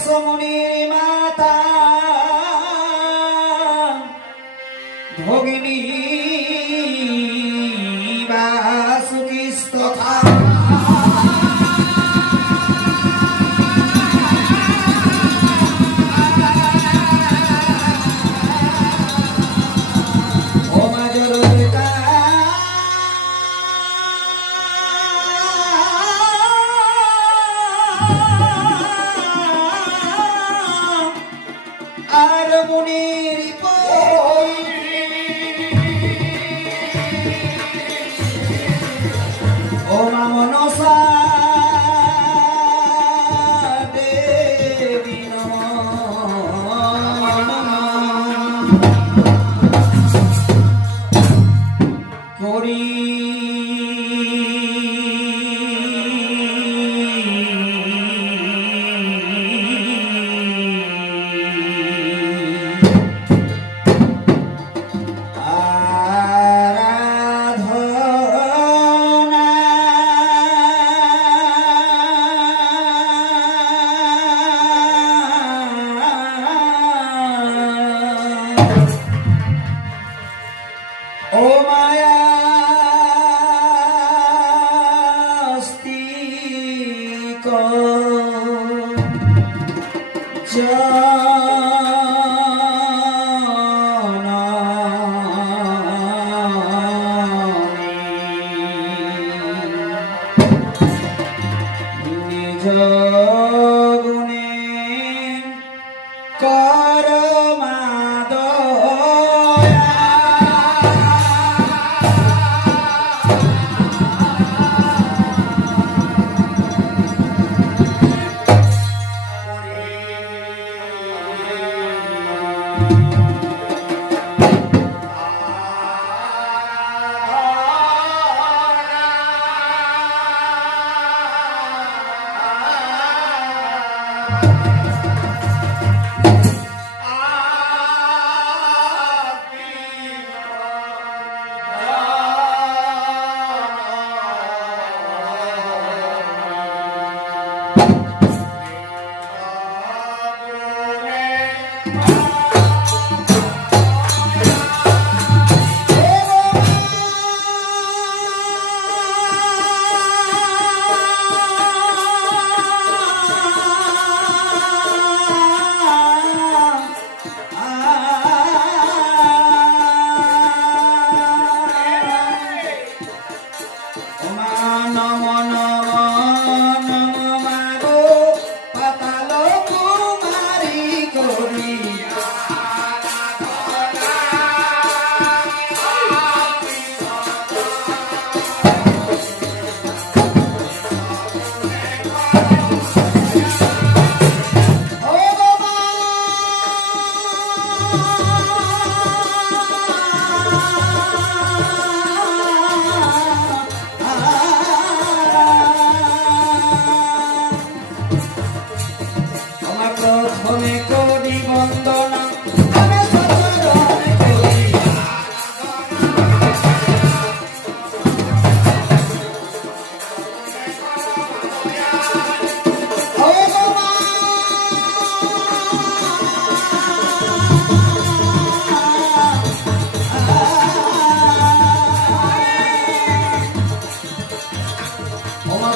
সমুনির মাতা ভগিনী বাসুকিস্তথা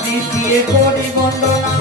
দ্বিতীয় কোটি বন্দনা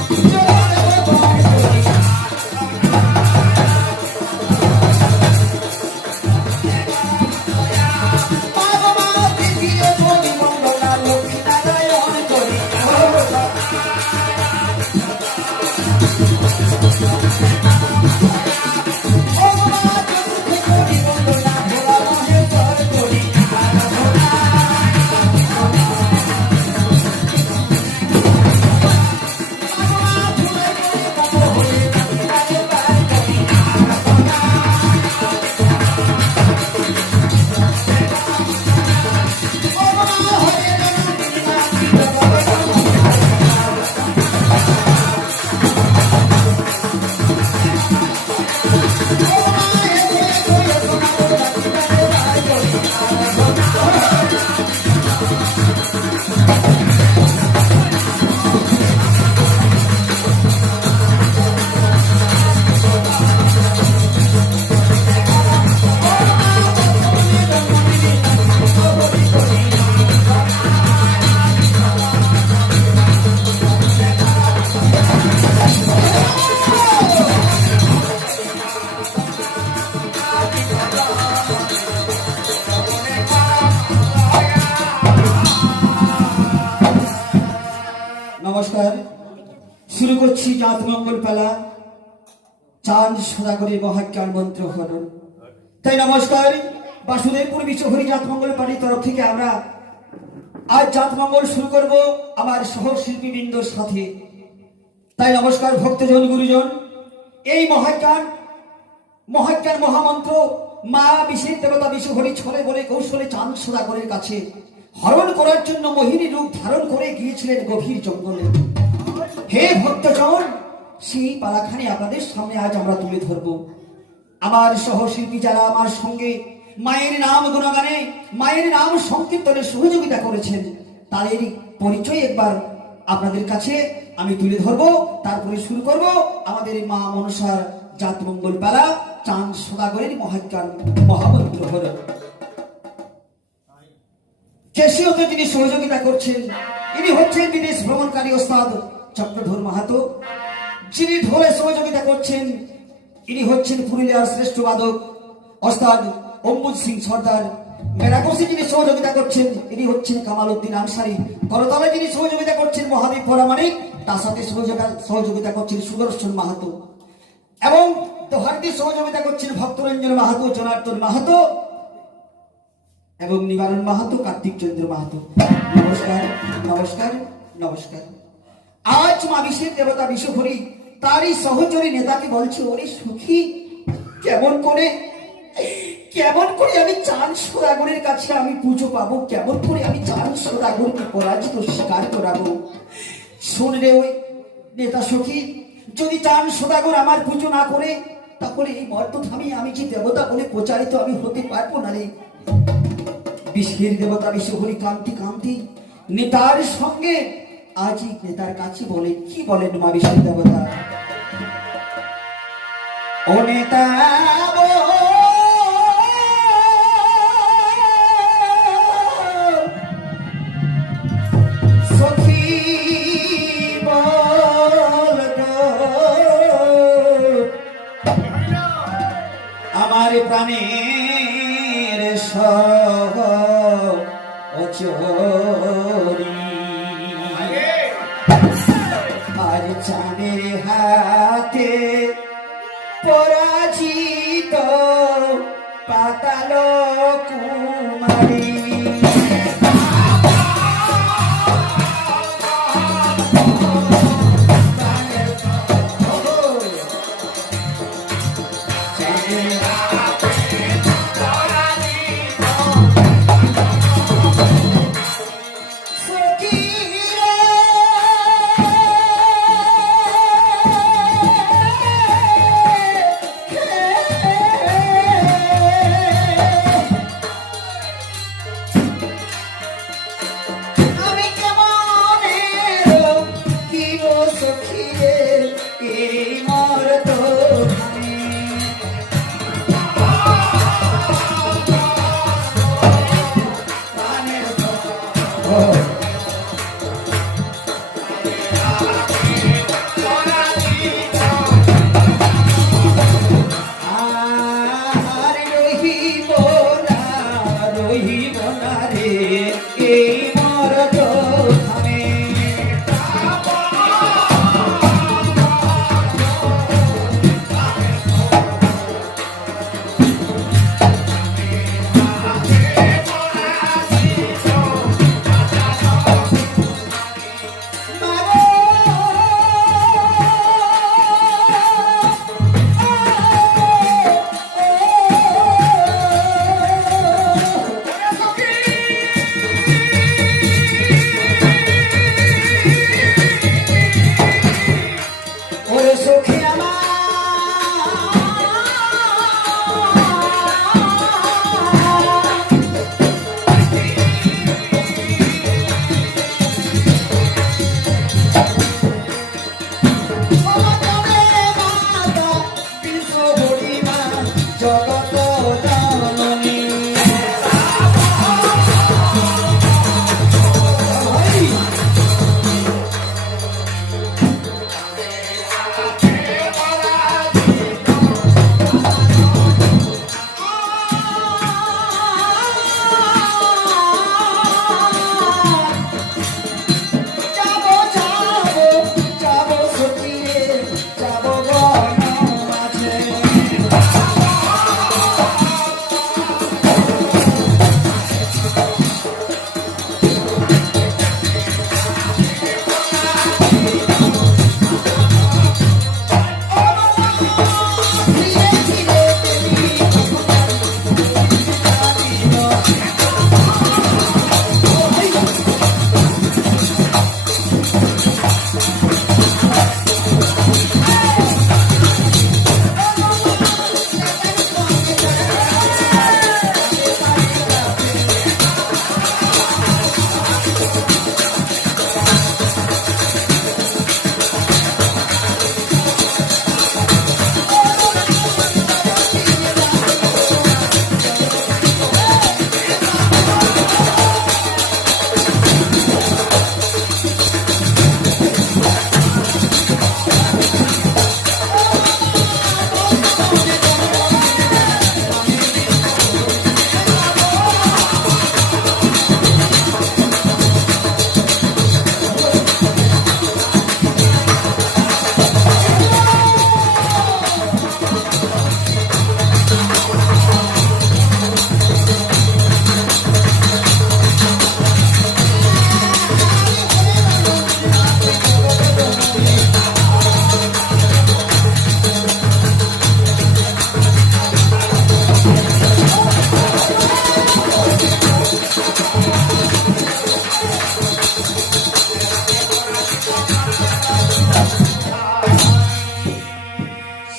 করছি জাত মঙ্গল পালা চাঁদ সদাগরের মহাজ্ঞান মন্ত্র হরণ। তাই নমস্কার, বাসুদেবপুর বিশ্বহরি জাত মঙ্গল পার্টির তরফ থেকে আমরা আজ জাত মঙ্গল শুরু করব আমার সহশিল্পী বৃন্দর সাথে। তাই নমস্কার ভক্তজন, গুরুজন। এই মহাজ্ঞান মহামন্ত্র মা বিশেষ দেবতা বিশ্বহরি ছলে বলে কৌশলে চাঁদ সদাগরের কাছে হরণ করার জন্য মোহিনী রূপ ধারণ করে গিয়েছিলেন গভীর জঙ্গলে। হে ভক্তজন, সেই পালাখানি আপনাদের সামনে আজ আমরা তুলে ধরব। আমার সহশিল্পী যারা আমার সঙ্গে মায়ের নাম গুণগানে, মায়ের নাম সংকীর্তনে সহযোগিতা করেছেন, তাদের পরিচয় একবার আপনাদের কাছে আমি তুলে ধরব। তারপরে শুরু করব আমাদের মা মনসার জাত মঙ্গল পালা চাঁদ সদাগরের মহাজ্ঞান মহামন্ত্র হরণ। কেশিওতে যিনি সহযোগিতা করছেন, ইনি হচ্ছেন বিদেশ ভ্রমণকারী ওস্তাদ চক্রধর মাহাতো। যিনি ঢোলে সহযোগিতা করছেন, ইনি হচ্ছেন পুরুলিয়ার শ্রেষ্ঠ বাদক ওস্তাদ অম্বুজ সিং সর্দার। মেরাকসি যিনি সহযোগিতা করছেন, ইনি হচ্ছেন কামাল উদ্দিন আনসারি। করতলে যিনি সহযোগিতা করছেন মহাদেব পরামানিক, তার সাথে সহযোগিতা করছেন সুদর্শন মাহাতো, এবং দোহারটি সহযোগিতা করছেন ভক্তরঞ্জন মাহাতো, জনার্দন মাহাতো এবং নিবারণ মাহাতো, কার্তিক চন্দ্র মাহাতো। নমস্কার নমস্কার নমস্কার। আজ মা বিশ্বের দেবতা বিশ্বহরি তারই সহচরী নেতাকে বলছে, ওরে সুখী, কেমন করে আমি চাঁদ সদাগরের কাছে আমি পুজো পাবো, কেমন করে আমি চাঁদ সদাগরকে পরাজিত স্বীকার করাবো। শোন রে ওই নেতা সখী, যদি চাঁদ সদাগর আমার পুজো না করে, তাহলে এই মর্তধামে আমি যে দেবতা বলে প্রচারিত আমি হতে পারবো না রে। বিশ্বের দেবতা বিশ্বহরি কান্তি নেতার সঙ্গে আজ নেতার কাছে বলে, কি বলেন মা বিশ্বের দেবতা? ও নেতা সখী বল আমার প্রাণের সহচরী, আর চাঁদের হাতে পরাজিত পাতাল কুমারী।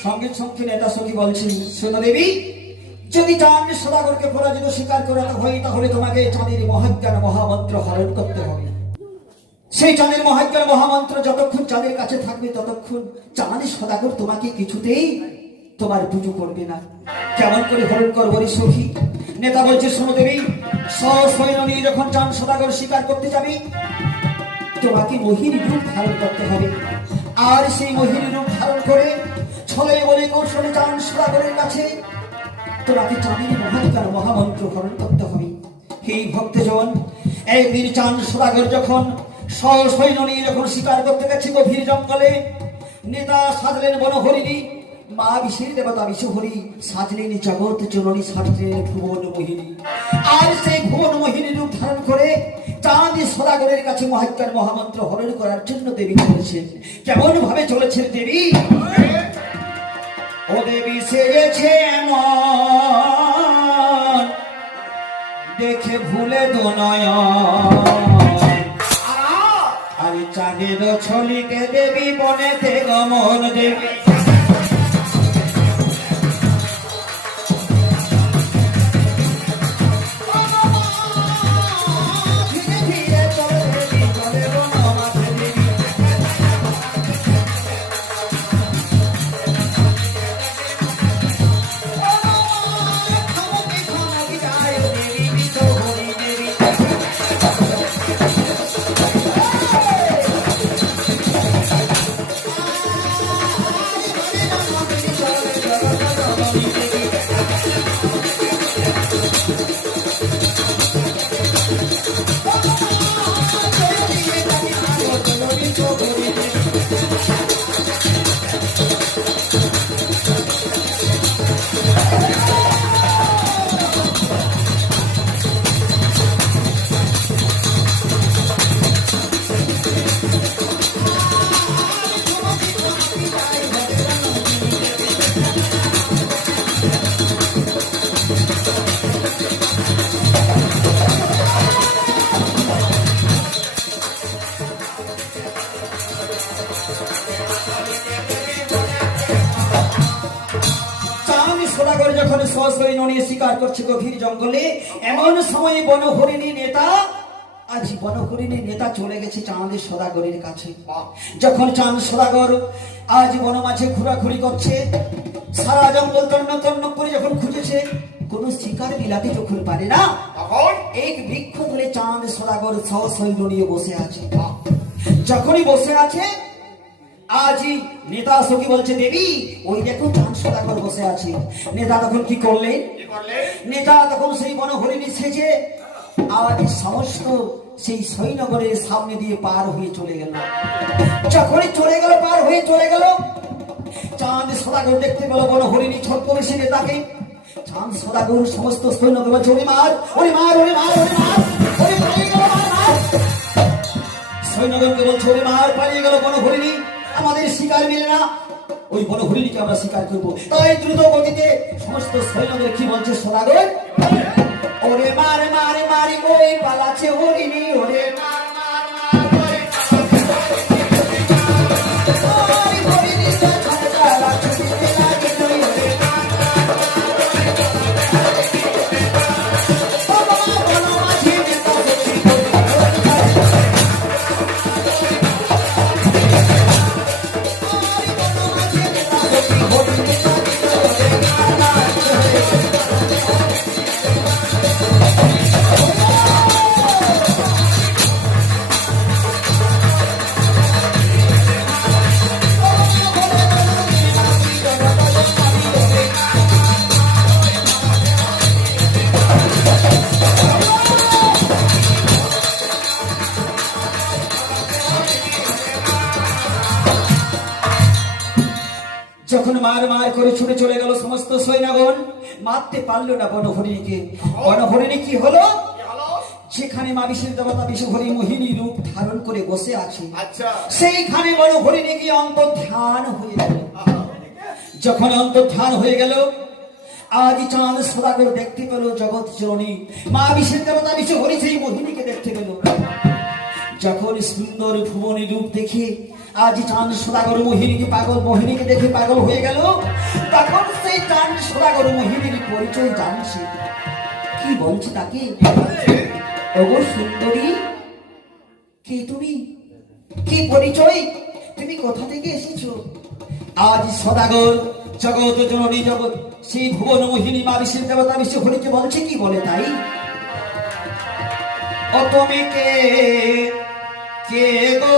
সঙ্গে সঙ্গে নেতা সখী বলছেন, শোনো দেবী, যদি চাঁদ সদাগরকে পরাজিত স্বীকার করাতে হয় তাহলে তোমাকে চাঁদের মহাজ্ঞান মহামন্ত্র হরণ করতে হবে। সেই চাঁদের মহাজ্ঞান মহামন্ত্র যতক্ষণ চাঁদের কাছে থাকবে ততক্ষণ চাঁদ সদাগর তোমাকে কিছুতেই তোমার পুজো করবে না। কেমন করে হরণ করবো রে সখী? নেতা বলছে, শোনো দেবী, সৈন্য নিয়ে যখন চাঁদ সদাগর স্বীকার করতে যাবে তোমাকে মোহিনী রূপ ধারণ করতে হবে। আর সেই মোহিনী রূপ ধারণ করে ছলে বলে কৌশলে চাঁদ সদাগরের কাছে তোমাকে চাঁদের মহাজ্ঞান মহামন্ত্র হরণ করতে হবে। এই ভক্তজন, একদিন চাঁদ সদাগর যখন সৈন্য নিয়ে যখন শিকার করতে গেছে গভীর জঙ্গলে, নেতা সাজলেন বনহরিণী, মা বিশের দেবতা বিশ্বহরি সাজলেন জগৎ জননী, সাজলেন ভুবন মোহিনী। আর সেই ভুবন মোহিনী রূপ ধারণ করে চাঁদ সদাগরের কাছে মহাজ্ঞান মহামন্ত্র হরণ করার জন্য দেবী চলেছেন। কেমন ভাবে চলেছেন দেবী? ও দেবী সেজেছে এমন, দেখে ভুলে দোনয়ন, আর চাঁদের ছলিকে দেবী বনেতে গমন দেবী। যখন সৈন্য নিয়ে শিকার করছে গভীর জঙ্গলে, এমন সময় বনহরিণী নেতা, আজ বনহরিণী নেতা চলে গেছে চাঁদের সদাগরের কাছে। যখন চাঁদ সদাগর আজ বন মাঝে ঘোরাঘুরি করছে, সারা জঙ্গল তন্ন তন্ন করে যখন খুঁজেছে, কোন শিকার বিলাতে যখন পারে না, এক বৃক্ষ ধরে চাঁদ সদাগর সৈন্য নিয়ে বসে আছে। যখনই বসে আছে, আজই নেতা সখী বলছে, দেবী ওই দেখো চাঁদ সদাগর বসে আছে। নেতা তখন কি করলেন? নেতা তখন সেই বনহরিণী সেজে আজ সমস্ত সেই সৈন্যগণের সামনে দিয়ে পার হয়ে চলে গেল। যখনই চলে গেল, পার হয়ে চলে গেল, চাঁদ সদাগর দেখতে পেল বনহরিণী ছদ্মবেশী নেতাকে। চাঁদ সদাগর সমস্ত সৈন্যকে বলছে, ওরে মার, ওরে মার, ওরে মার, ওরে মার, ওরে পালিয়ে গেল, মার, মার। সৈন্যগণকে বলছে, ওরে মার, পালিয়ে গেল বনহরিণী, আমাদের শিকার মিলে না, ওই বনহরিণীকে আমরা শিকার করবো। তাই দ্রুত গতিতে সমস্ত সৈন্যদের কি বলছে সদাগর, ওরে মার মার মারি ওই পালাচ্ছে হরিণী, ওরে মার মার মার ওরে হরিণী যখন মার মার করে ছুটে চলে গেল সমস্ত সৈন্যগণ, মারতে পারলো না বনহরিণীকে। বনহরিণী কি হলো? যেখানে মা বিশের দেবতা বিশ্বহরি মোহিনী রূপ ধারণ করে বসে আছে, সেইখানে বনহরিণী গিয়ে অন্তর্ধান হয়ে গেল। যখন অন্তর্ধান হয়ে গেল, আজ চাঁদ সদাগর দেখতে পেল জগৎ জননী মা বিশের দেবতা বিশ্বহরি সেই মোহিনীকে দেখতে পেল। যখন সুন্দর ভুবনী রূপ দেখে আজ চাঁদ সদাগর মোহিনীকে মোহিনীকে দেখে পাগল হয়ে গেল। তখন সেই চাঁদ সদাগর মোহিনীর পরিচয় জানছে। কি বলছে তাকে, ওগো সুন্দরী, কে তুমি, কি পরিচয়, তুমি কোথা থেকে এসেছো? আজ সদাগর জগৎ জননী জগৎ সেই ভুবন মোহিনী মা বিশ্বের দেবতা বিশ্ব হরিকে বলছে, কি বলে তাই, ও তুমি কে, কে গো,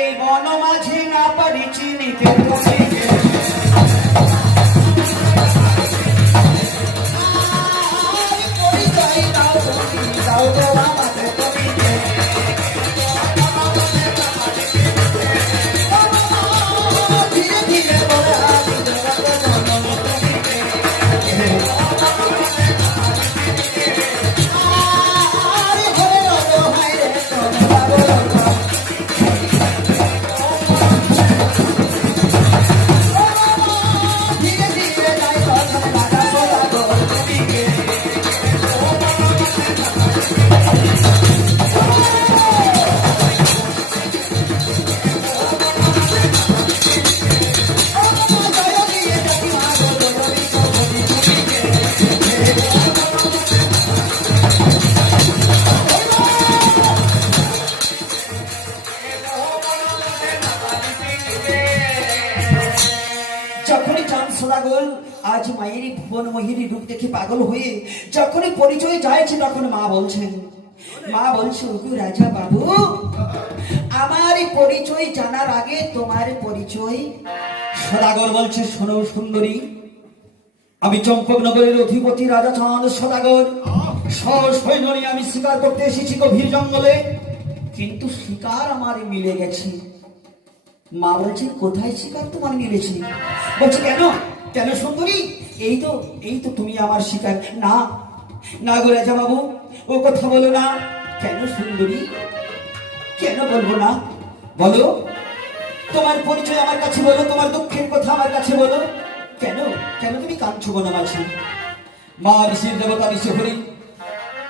এই মন মাঝে না পারি চিনিতে, তুমি কে, পরিচয় দাও, দাও গো আমাকে, তুমি কে, ধীরে ধীরে বলে আমি জগৎ জননী, তুমি কে, আরে হরে রো হায় রে ধীরে ধীরে যাই কথা লাগা সদাগর, তুমি কে, জয় দিয়ে যাবি মা গো, জয় বিশ্ব হরি, তুমি কে, যখনই চাঁদ সদাগর আজ মায়েরই ভুবন মোহিনী রূপ দেখে পাগল হয়ে যখনই পরিচয় চাইছে, তখন মা বলছেন, মা বলছে, ওগো রাজা বাবু, আমার পরিচয় জানার আগে তোমার পরিচয়। সদাগর বলছে, শোনো সুন্দরী, আমি চম্পকনগরের অধিপতি রাজা চাঁদ সদাগর সৈন্য নিয়ে আমি শিকার করতে এসেছি গভীর জঙ্গলে, কিন্তু শিকার আমার মিলে গেছে। মা বলছে, কোথায় শিকার তোমার মিলেছে? বলছে, কেন কেন সুন্দরী, এই তো তুমি আমার শিকার। না না গো রাজা বাবু, ও কথা বলো না। কেন সুন্দরী, কেন বলবো না, বলো, তোমার পরিচয় আমার কাছে বলো, তোমার দুঃখের কথা আমার কাছে বলো, কেন কেন তুমি কাঁদছো বন মাঝে? মা বিশ্বের দেবতা বিশ্ব হরি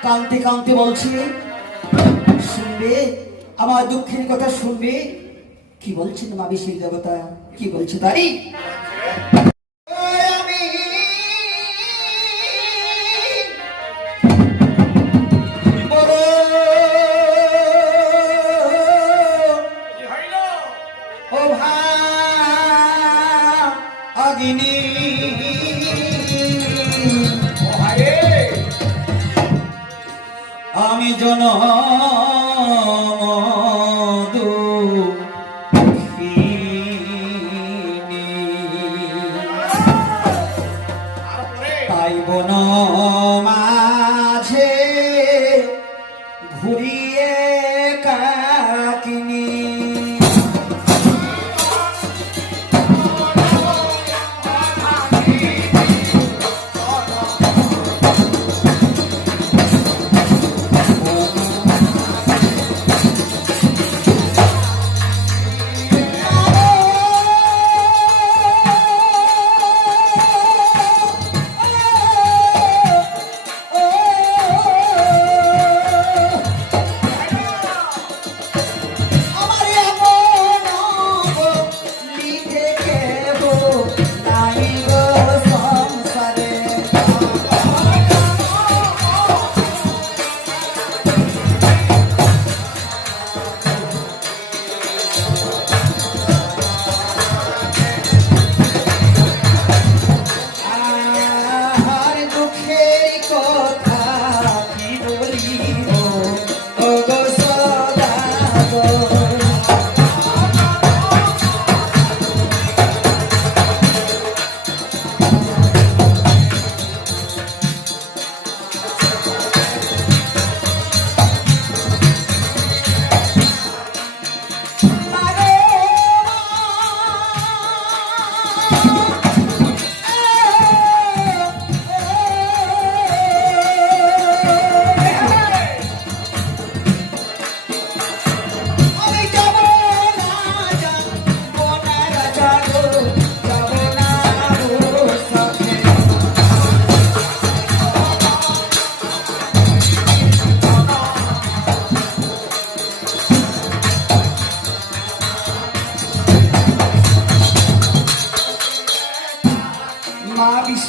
কাঁদতে কাঁদতে বলছে, শুনবে আমার দুঃখের কথা, শুনবে। কি বলছেন মা বিশ্বের দেবতা, কি বলছে তাই, আমি বড় ও ভাগিনী, আমি জনম তাই বন মাঝে ঘুরিয়ে কাকিনী,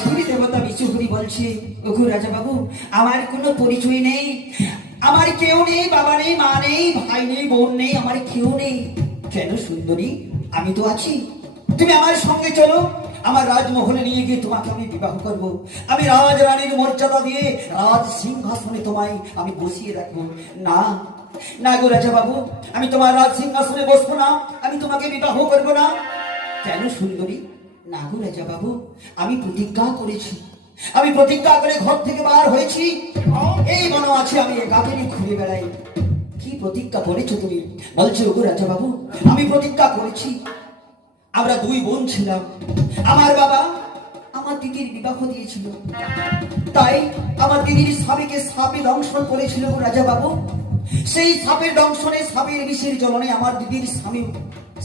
শিব দেবতা বিশ্বহরি বলছে, ওগো রাজা বাবু, আমার কোনো পরিচয় নেই, আমার কেউ নেই, বাবা নেই, মা নেই, ভাই নেই, বোন নেই, আমার কেউ নেই। কেন সুন্দরী, আমি তো আছি, তুমি আমার সঙ্গে চলো, আমার রাজমহলে নিয়ে গিয়ে তোমাকে আমি বিবাহ করব। আমি রাজরানীর মর্যাদা দিয়ে রাজ সিংহাসনে তোমায় আমি বসিয়ে রাখবো। না না গো রাজা বাবু, আমি তোমার রাজ সিংহাসনে বসবো না, আমি তোমাকে বিবাহ করব না। কেন সুন্দরী? না গো রাজা বাবু, আমি প্রতিজ্ঞা করেছি, আমি প্রতিজ্ঞা করে ঘর থেকে বার হয়েছি, এই মনে আছে আমি গাভীনি ঘুরে বেড়াই। কি প্রতিজ্ঞা করেছো তুমি? বলছো ওগো রাজা বাবু, আমি প্রতিজ্ঞা করেছি, আমরা দুই বোন ছিলাম, আমার বাবা আমার দিদির বিবাহ দিয়েছিল, তাই আমার দিদির স্বামীকে সাপে দংশন করেছিল গো রাজা বাবু। সেই সাপের দংশনে, সাপের বিষের জ্বলনে আমার দিদির স্বামী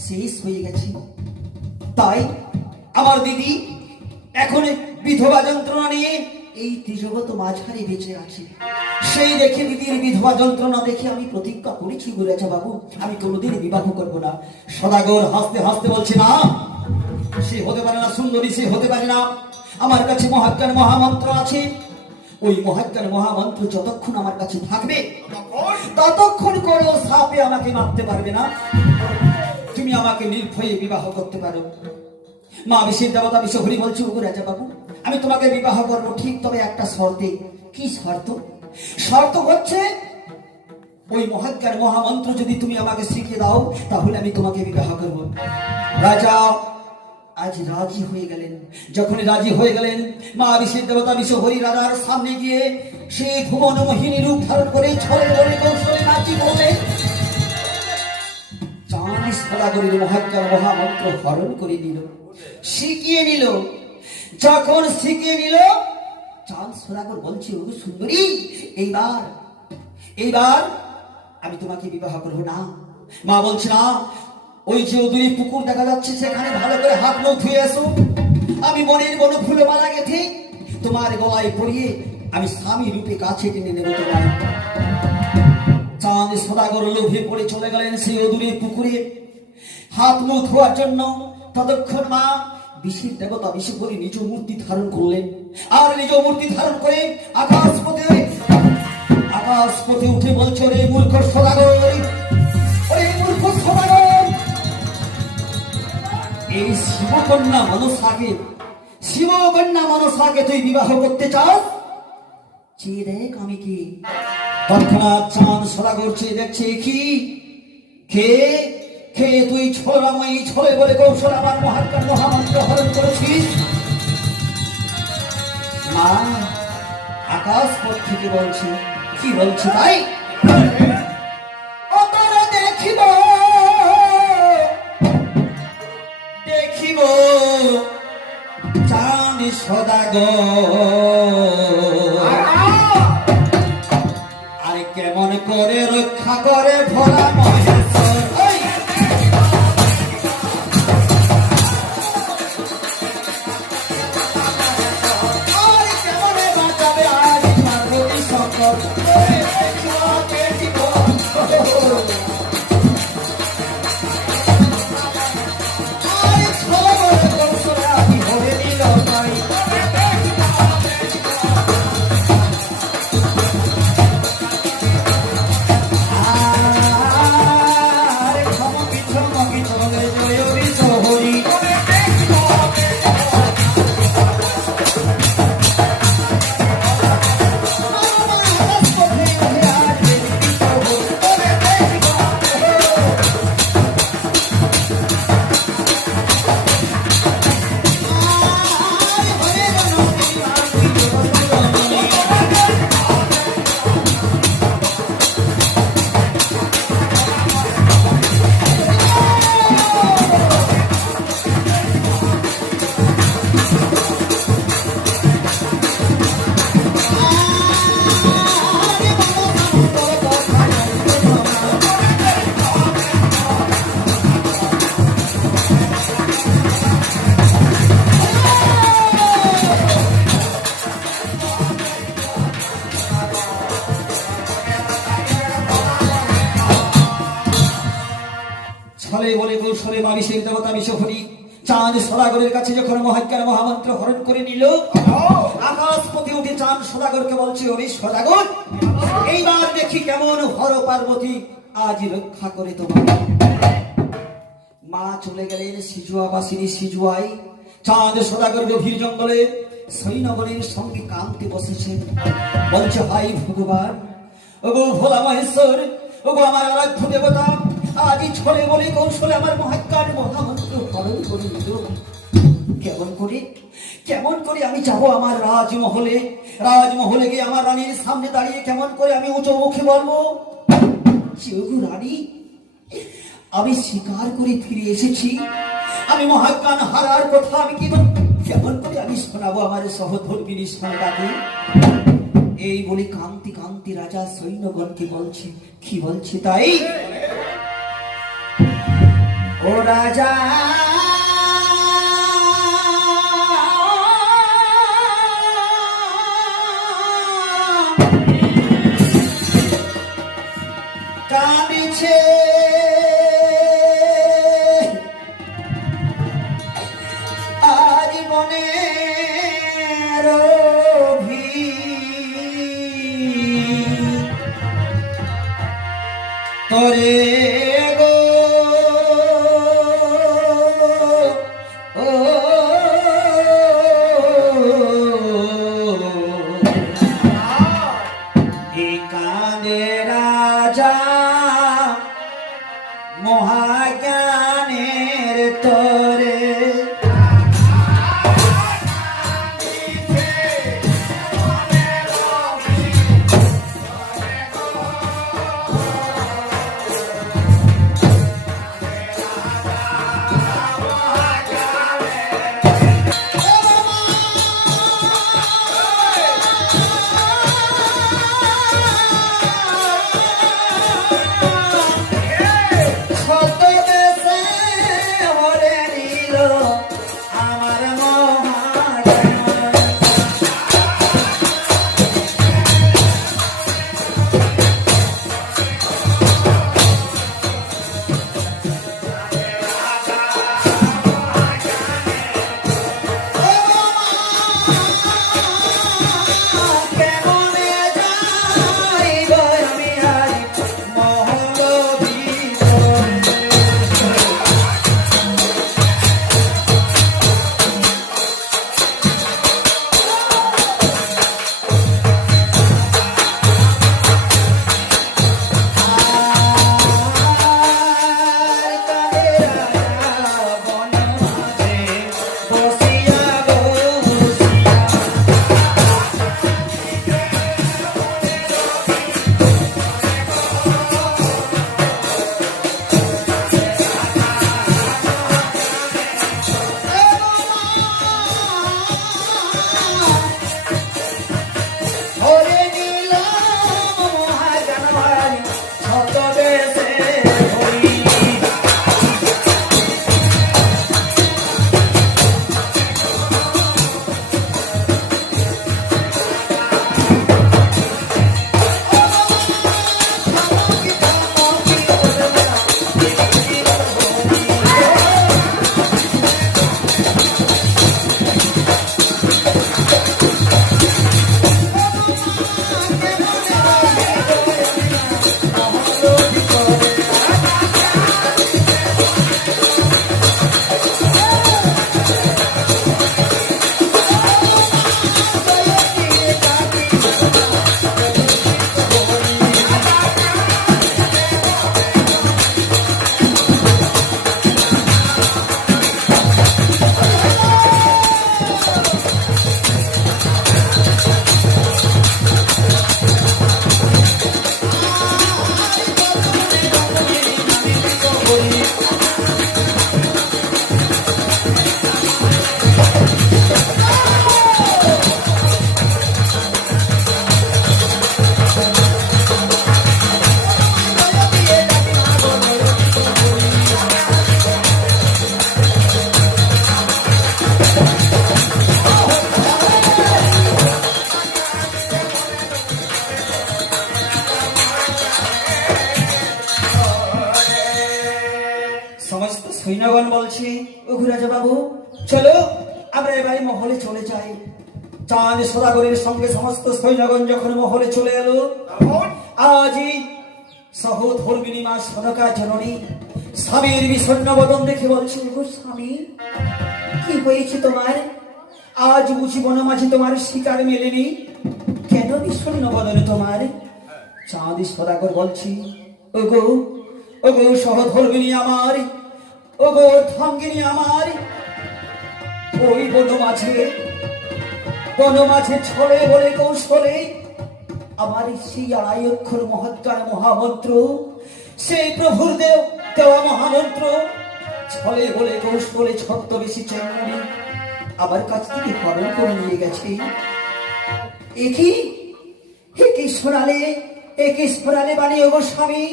শেষ হয়ে গেছে। তাই আমার দিদি এখন বিধবা যন্ত্রণা নিয়ে এই ত্রিজগৎ মাঝখানে বেঁচে আছে। সেই দেখে দিদির বিধবা যন্ত্রণা দেখে আমি প্রতিজ্ঞা করেছি গো রাজা বাবু, আমি কোনোদিন বিবাহ করব না। সদাগর হাসতে হাসতে বলছে, না, সে হতে পারে না সুন্দরী, সে হতে পারে না। আমার কাছে মহাজ্ঞান মহামন্ত্র আছে, ওই মহাজ্ঞান মহামন্ত্র যতক্ষণ আমার কাছে থাকবে ততক্ষণ করেও সাপে আমাকে মারতে পারবে না। তুমি আমাকে নির্ভয়ে বিবাহ করতে পারো। মা বিশেষ দেবতা বিশ্বহরি বলছি, ওগো রাজা বাবু, আমি তোমাকে বিবাহ করবো ঠিক, তবে একটা শর্তে। কি শর্ত? শর্ত হচ্ছে ওই মহাজ্ঞান মহামন্ত্র যদি তুমি আমাকে শিখিয়ে দাও, তাহলে আমি তোমাকে বিবাহ করব। রাজা আজ রাজি হয়ে গেলেন। যখন রাজি হয়ে গেলেন, মা বিশেষ দেবতা বিশ্বহরি রাজার সামনে গিয়ে সেই ভুবন মোহিনী রূপ ধারণ করে ছলে বলে কৌশলে নাচি করলেন। চাঁদ সদাগরের মহাজ্ঞান মহামন্ত্র হরণ করে নিল, শিখিয়ে নিল। যখন শিখিয়ে নিল, চাঁদ সদাগর বলছে, ওগো সুন্দরী, এইবার এইবার আমি তোমাকে বিবাহ করবো না। মা বলছে, না, ওই যে দূরে পুকুর দেখা যাচ্ছে, সেখানে ভালো করে হাত মুখ ধুয়ে এসো, আমি মনের বন ফুলে মালা গেথে তোমার গলায় পরিয়ে আমি স্বামী রূপে কাছে টেনে নেব তোমার। চাঁদ সদাগর লোভে পড়ে চলে গেলেন সেই অদূরে পুকুরে হাত মুখ ধোয়ার জন্য। ততক্ষণ মা বিশেষ দেবতা বিশ্বহরি নিজ মূর্তি ধারণ করলেন, আর নিজ মূর্তি ধারণ করে আকাশ পথে উঠে বলছে, রে মূর্খ সদাগর, ওরে মূর্খ সদাগর, এই শিবকন্যা মনসাকে তুই বিবাহ করতে চাস? চেয়ে দেখ আমি কি। তৎক্ষণাৎ চাঁদ সদাগর চেয়ে দেখছে, কি কে তুই ছলরাময়ী ছলে বলে কৌশল আমার মহাজ্ঞান মহামন্ত্র হরণ করেছিস? মা আকাশ পথ থেকে বলছে, কি বলছে তাই? দেখিব চাঁদ সদাগর আরে কেমন করে রক্ষা করে ভোলা মহেশ্বর। ছলে বলে কৌশলে মা বিশেষ দেবতা বিশ্বহরি চাঁদ সদাগরের কাছে যখন মহাজ্ঞান মহামন্ত্র হরণ করে নিল, আকাশপতি উঠে চাঁদ সদাগরকে বলছে, ওরে সদাগর, এইবার দেখি কেমন হর পার্বতী আজ রক্ষা করে তোমার। মা চলে গেলেন সিজুয়াবাসিনী সিজুয়াই। চাঁদ সদাগর গভীর জঙ্গলে সৈন্যগণের সঙ্গে কাঁদতে বসেছেন। বলছে, হাই ভগবান, ওগো ভোলা মহেশ্বর, ওগো আমার আরাধ্য দেবতা, আজ ছলে বলে কৌশলে আমার মহাজ্ঞান মহামন্ত্র হরণ করে নিল। কেমন করে আমি যাবো আমার রাজমহলে? রাজমহলে গিয়ে আমার রানীর সামনে দাঁড়িয়ে কেমন করে আমি উঁচু মুখে বলবো, ওগো রানী, আমি স্বীকার করে ফিরে এসেছি, আমি মহাজ্ঞান হারার কথা আমি কেমন করে আমি শোনাবো আমার সহধর্মিনী সন্তানকে? এই বলে কান্তি কান্তি রাজা সৈন্যগণকে বলছে, কি বলছে তাই? ও রাজা, কাঁদিছে আজ মনের তোরে গো, ও কাঁদে রাজা মহাজ্ঞানের তোরে। বলছে, ওগো রাজা বাবু, চলো আমরা এবারে মহলে চলে যাই। চাঁদ সদাগরের সঙ্গে সমস্ত সৈন্যগণ যখন মহলে চলে এলো, আজই সহধর্মিণী মা সনকা জননী স্বামীর বিষণ্ণ বদন দেখে বলছে, ওগো স্বামী, কি হয়েছে তোমার? আজ বুঝি বনমাঝে তোমার শিকার মেলেনি, কেন বিষণ্ণ বদনে তোমার? চাঁদ সদাগর বলছি, ওগো ওগো সহধর্মিণী আমার, ওগো অর্ধাঙ্গিনী আমার, ওই বনমাঝে ছলে বলে কৌশলে আমার সেই আড়াই অক্ষর মহৎকার মহামন্ত্র, সেই প্রভুর দেওয়া মহামন্ত্র ছলে বলে কৌশলে ছদ্মবেশী চেঙ্গুনি আমার কাছ থেকে হরণ করে নিয়ে গেছে। একে শোনালে বাণী, ওগো স্বামী,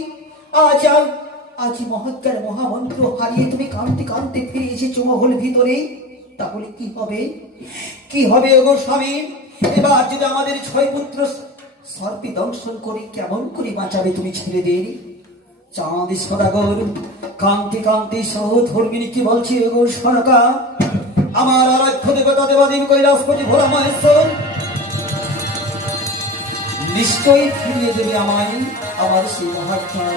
আজ মহৎকার মহামন্ত্র হারিয়ে তুমি কাঁদতে কাঁদতে ফিরে এসেছো মহল ভিতরে। তাহলে কি হবে ওগো স্বামী? এবার যদি আমাদের 6 পুত্র সর্পে দংশন করি, কেমন করে বাঁচাবে তুমি ছেলেদের? চাঁদ সদাগর কান্তি কান্তি সহধর্মিণী কি বলছি, ওগো সনকা, আমার আরাধ্য দেবতা দেবাদেবী কৈলাসপতি ভোলা মহেশ্বর নিশ্চয়ই ফিরিয়ে দেবে আমায় আমার সেই মহাত্মা।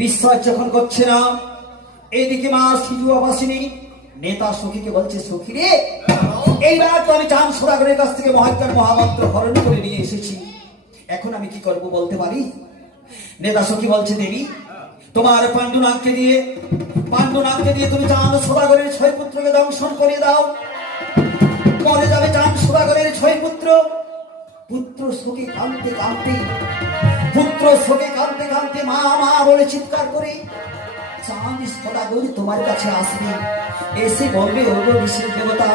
বিশ্বাস যখন করছে না, এইদিকে মা সিজুয়াবাসিনী নেতা সখীকে বলছে, সখী রে, এইবার তো আমি চাঁদ সদাগরের কাছ থেকে মহাত্মার মহামন্ত্র হরণ করে নিয়ে এসেছি, এখন আমি কি করব বলতে পারি? নেতা সখী বলছে, দেবী, তোমার পাণ্ডুনাগকে দিয়ে তুমি চাঁদ সদাগরের 6 পুত্রকে দংশন করে দাও, মরে যাবে চাঁদ সদাগরের 6 পুত্র। পুত্র শোকে কাঁদতে কাঁদতে মা মা বলে চিৎকার করে চাঁদ সদাগর তোমার কাছে আসবে, এসে বলবে, ওগো বিশেষ দেবতা,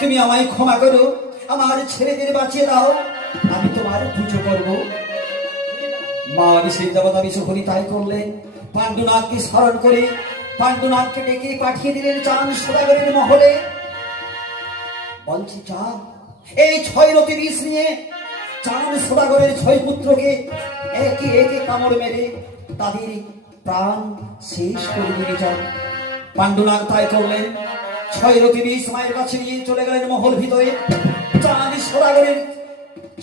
তুমি আমায় ক্ষমা করো, আমার ছেলেদের বাঁচিয়ে দাও, আমি তোমার পুজো করব। মা বিশেষ দেবতা বিশ্বহরি তাই করলেন। পাণ্ডুনাগকে স্মরণ করে পাণ্ডুনাগকে ডেকে পাঠিয়ে দিলেন চাঁদ সদাগরের মহলে। বলছি, চাঁদ এই 6 রতি বিষ নিয়ে চাঁদ সদাগরের 6 পুত্রকে একে একে কামড় মেরে তাদের প্রাণ শেষ করে দিয়ে যান। পাণ্ডুনাগ তাই করলেন। 6 রতি বিষ মায়ের কাছে নিয়ে চলে গেলেন মহল ভিতরে। চাঁদ সদাগরের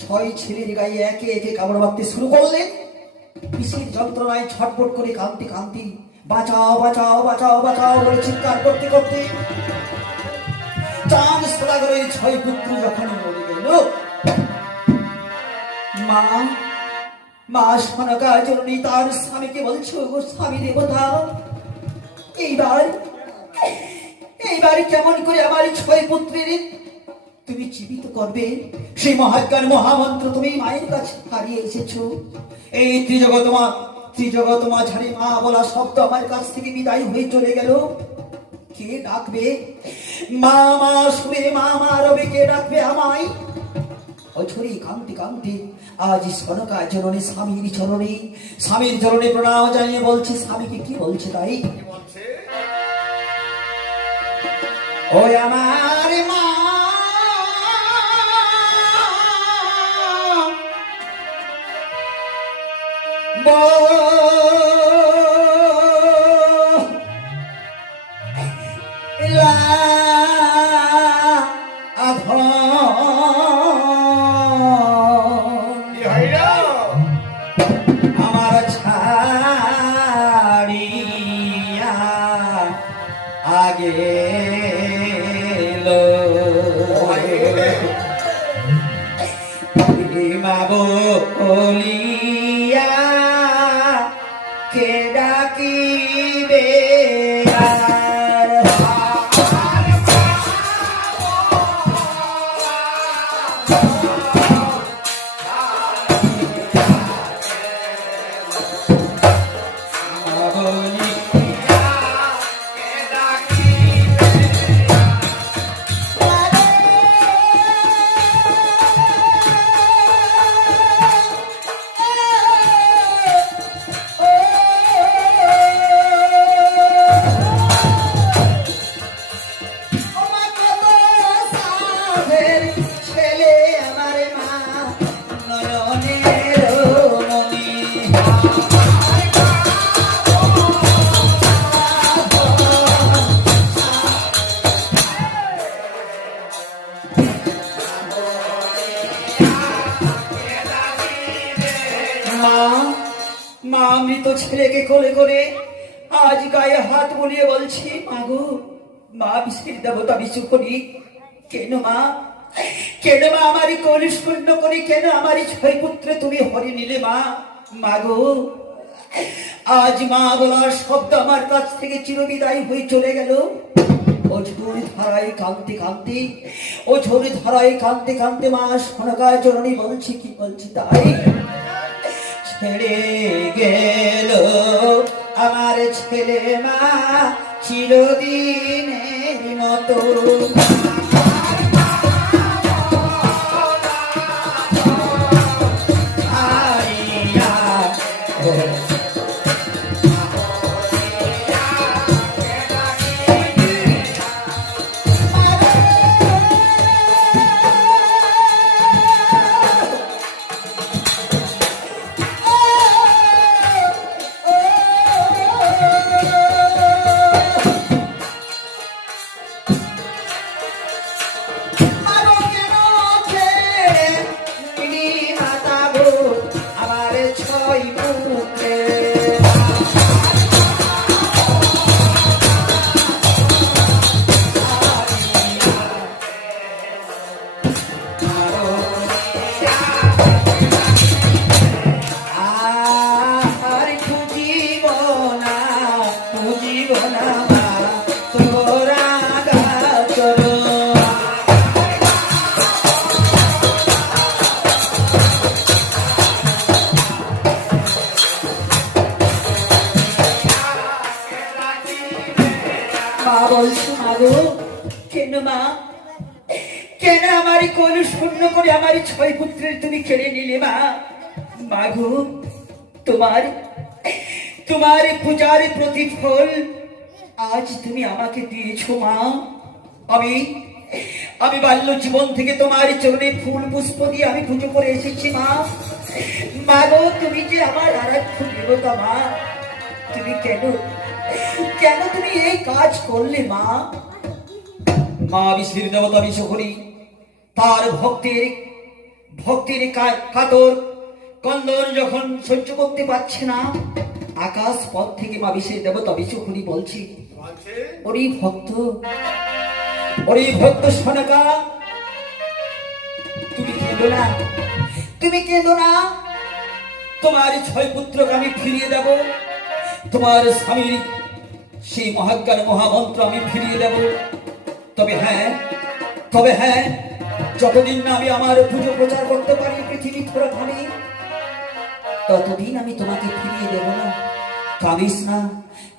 6 ছেলের গায়ে একে একে কামড় মারতে শুরু করলেন। বিষের যন্ত্রণায় ছটফট করে কাঁদতে বাঁচাও বাঁচাও বাঁচাও বাঁচাও বলে চিৎকার করতে করতে চাঁদ সদাগরের 6 পুত্র যখন মরে গেল, মা সনকা জননী তার স্বামীকে বলছে, ওগো স্বামী দেবতা, এইবার কেমন করে আমার 6 পুত্রের তুমি জীবিত করবে? সেই মহাজ্ঞান মহামন্ত্র তুমি মায়ের কাছে হারিয়ে এসেছো। এই ত্রিজগৎ মাঝারি মা বলা শব্দ আমার কাছ থেকে বিদায় হয়ে চলে গেল। কে ডাকবে? মা মা সুরে মা মা রবে কে ডাকবে আমায়? অঝরে কান্তি আজ সনকা জননী স্বামীর চরণে প্রণাম জানিয়ে বলছে, স্বামীকে কি বলছে তাই? ওই আমার মা, আমার ছাড়িয়া আগে মা বলিয়া কে ডাকিবে? মৃত ছেলেকে কোলে করে আজ গায়ে হাত বুলিয়ে বলছি, মাগো মা বিশ্বের দেবতা বিশ্বকরি, কেন মা, কেন মা আমারই কলুষ পূর্ণ করে, কেন আমারই ছয় পুত্রে তুমি হরে নিলে মা? মাগো আজ মা বলার শব্দ আমার কাছ থেকে চিরবিদায় হয়ে চলে গেল। ও ঝোর ধারায় কাঁদতে কাঁদতে, ও ঝোর ধারায় কাঁদতে কাঁদতে মা সনকার জননী বলছি, কি বলছি তাই, ছেড়ে গেল আমার ছেলে মা চিরদিনের মতো। কেন মা, কেন আমার কলুষ পূর্ণ করে আমার ছয় পুত্রের তুমি কেড়ে নিলে মা? মাগো তোমার তোমার পূজার প্রতিফল আজ তুমি আমাকে দিয়েছো মা। আমি বাল্য জীবন থেকে তোমার চরণে ফুল পুষ্প দিয়ে আমি পুজো করে এসেছি মা। মাগো তুমি যে আমার আরাধ্য দেবতা মা, তুমি কেন কেন তুমি এই কাজ করলে মা? মা বিশ্বের দেবতা বিশ্বকরি তার ভক্তির কাতর কন্দন যখন সহ্য করতে পারছে না, আকাশ পথ থেকে মা বিশ্বের দেবতা বিশ্বকরি বলছি, ওরে ভক্ত সনকা, তুমি কেঁদো না, তুমি কেঁদো না, তোমার ছয় পুত্রকে আমি ফিরিয়ে দেব, তোমার স্বামীর সেই মহাজ্ঞান মহামন্ত্র আমি ফিরিয়ে দেব। তবে হ্যাঁ যতদিন না আমি আমার পুজো প্রচার করতে পারি পৃথিবী থোড়া খানি, ততদিন আমি তোমাকে ফিরিয়ে দেব না।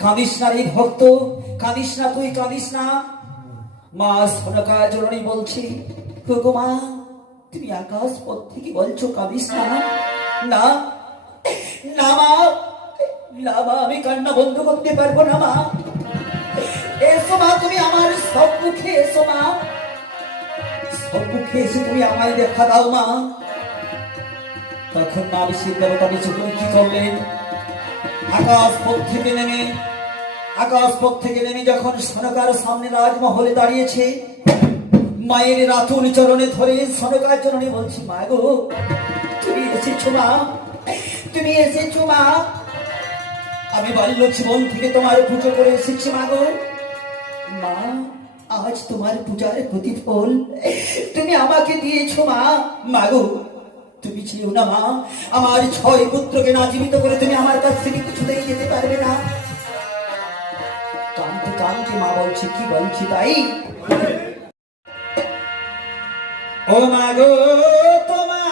কাঁদিস না রে ভক্ত, কাঁদিস না, তুই কাঁদিস না। মা সনকা জননী বলছি, গো মা, তুমি আকাশ পথ থেকে বলছো কাঁদিস না? না না মা, না মা, আমি কান্না বন্ধ করতে পারবো না মা। এসো মা, তুমি আমার সম্মুখে এসো মা, সম্মুখে এসে তুমি আমায় দেখা দাও মা। তখন মা বিশ্বের দেবতা বিশ্বকরি কি করলেন, আকাশ পথ থেকে নেমে যখন সনকার সামনে রাজমহলে দাঁড়িয়েছে, মায়ের রাতুল চরণে ধরে সনকার জননী বলছি, মা গো তুমি এসেছো মা, তুমি এসেছো মা। আমি বাল্য জীবন থেকে তোমার পুজো করে এসেছি মা গো। মা আজ তোমার পূজার প্রতিফল তুমি আমাকে দিয়েছো মা। মাগো তুমি ছিল না মা, আমার ছয় পুত্রকে না জীবিত করে তুমি আমার কাছ থেকে কিছুতেই যেতে পারবে না। কাঁদতে কাঁদতে মা বলছে, কি বলছি তাই, ও মাগো তোমার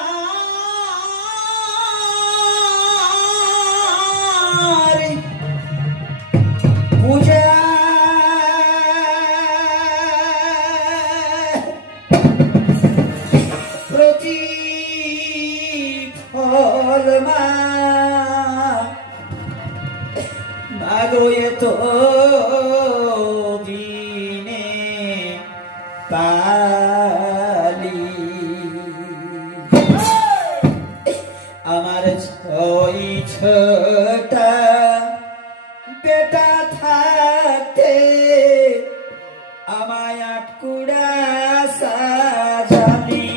পূজা প্রতিফল মাগো এতো দিনে পালি, আমার ছয় ছোটা বেটা থাকতে আমায় আটকুড়া সাজালি।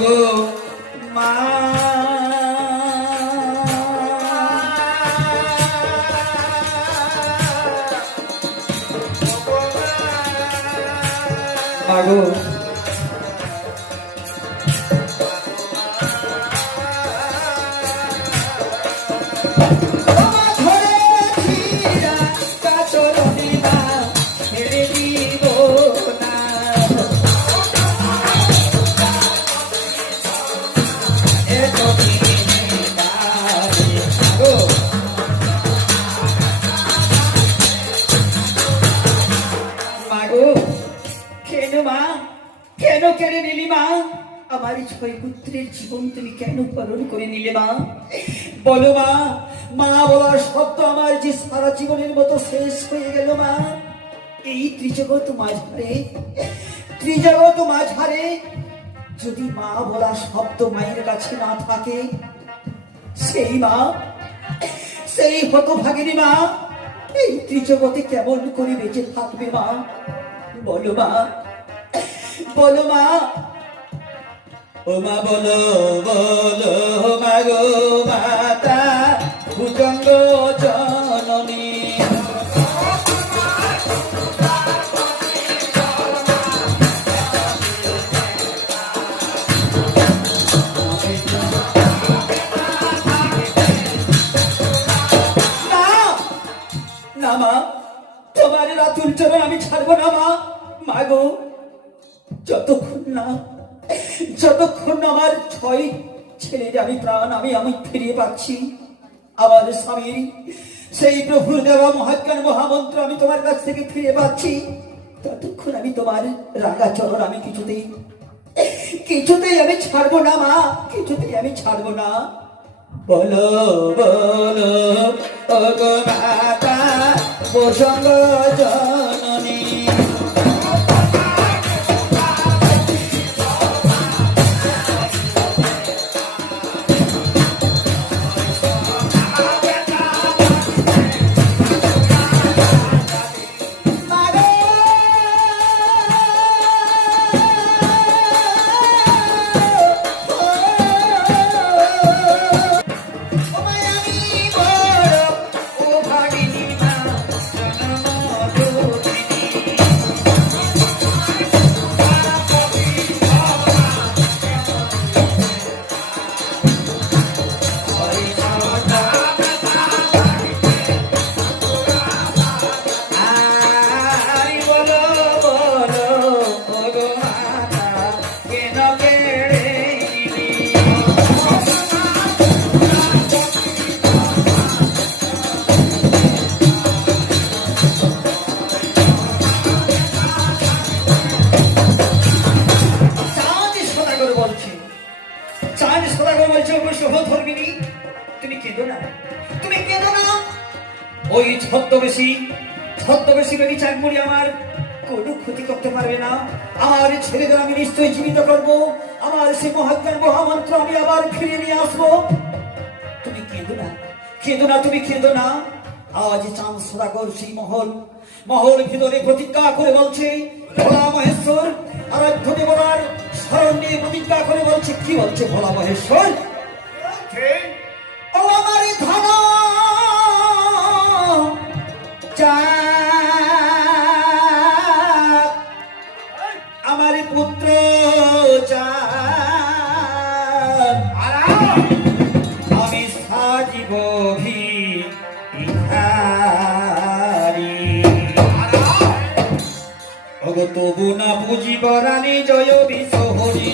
ওগো মা মাগো কেন কেড়ে নিলি মা? আমার ছয় পুত্রের জীবন তুমি কেন হরণ করে নিলে মা? বলো মা। মা বলার শব্দ আমার যে সারা জীবনের মতো শেষ হয়ে গেল মা। এই ত্রিজগৎ মাঝারে যদি মা বলা শব্দ মায়ের কাছে না থাকে, সেই মা, সেই হতভাগিনী মা এই ত্রিজগতে কেমন করে বেঁচে থাকবে মা? বলো মা, বলো মা। ও মা বলো, বলো মা গো মাতা ভুজঙ্গ জননী। না মা, তোমার রাতুল চরণ আমি ছাড়বো না মা। মাগো, যতক্ষণ না আমার ছয় ছেলের আমি প্রাণ আমি ফিরিয়ে পাচ্ছি, আমার স্বামীর সেই প্রভুর দেওয়া মহাজ্ঞান মহামন্ত্র আমি তোমার কাছ থেকে ফিরে পাচ্ছি, ততক্ষণ আমি তোমার রাগা চরণ আমি কিছুতেই আমি ছাড়বো না মা, কিছুতেই আমি ছাড়বো না। বলো বলো ওগো মাতা প্রসঙ্গ জননী। ওই ছদ্মবেশী বেবি চাকমুড়ি আমার কোনো ক্ষতি করতে পারবে না। আমার ছেলেদের আমি নিশ্চয়ই জীবিত করবো, আমার সে মহাজ্ঞান মহামন্ত্র আমি আবার ফিরিয়ে নিয়ে আসবো। তুমি কেঁদো না, তুমি কেঁদো না। আজ চাঁদ সদাগর সেই মহল ভিতরে প্রতিজ্ঞা করে বলছে, ভোলা মহেশ্বর আরাধ্য দেবতার স্মরণ নিয়ে প্রতিজ্ঞা করে বলছে। কি বলছে ভোলা মহেশ্বর? ও আমার ধন আমার পুত্র আমি সাজিব তবু না বুঝিব রানী জয় বিশহরী।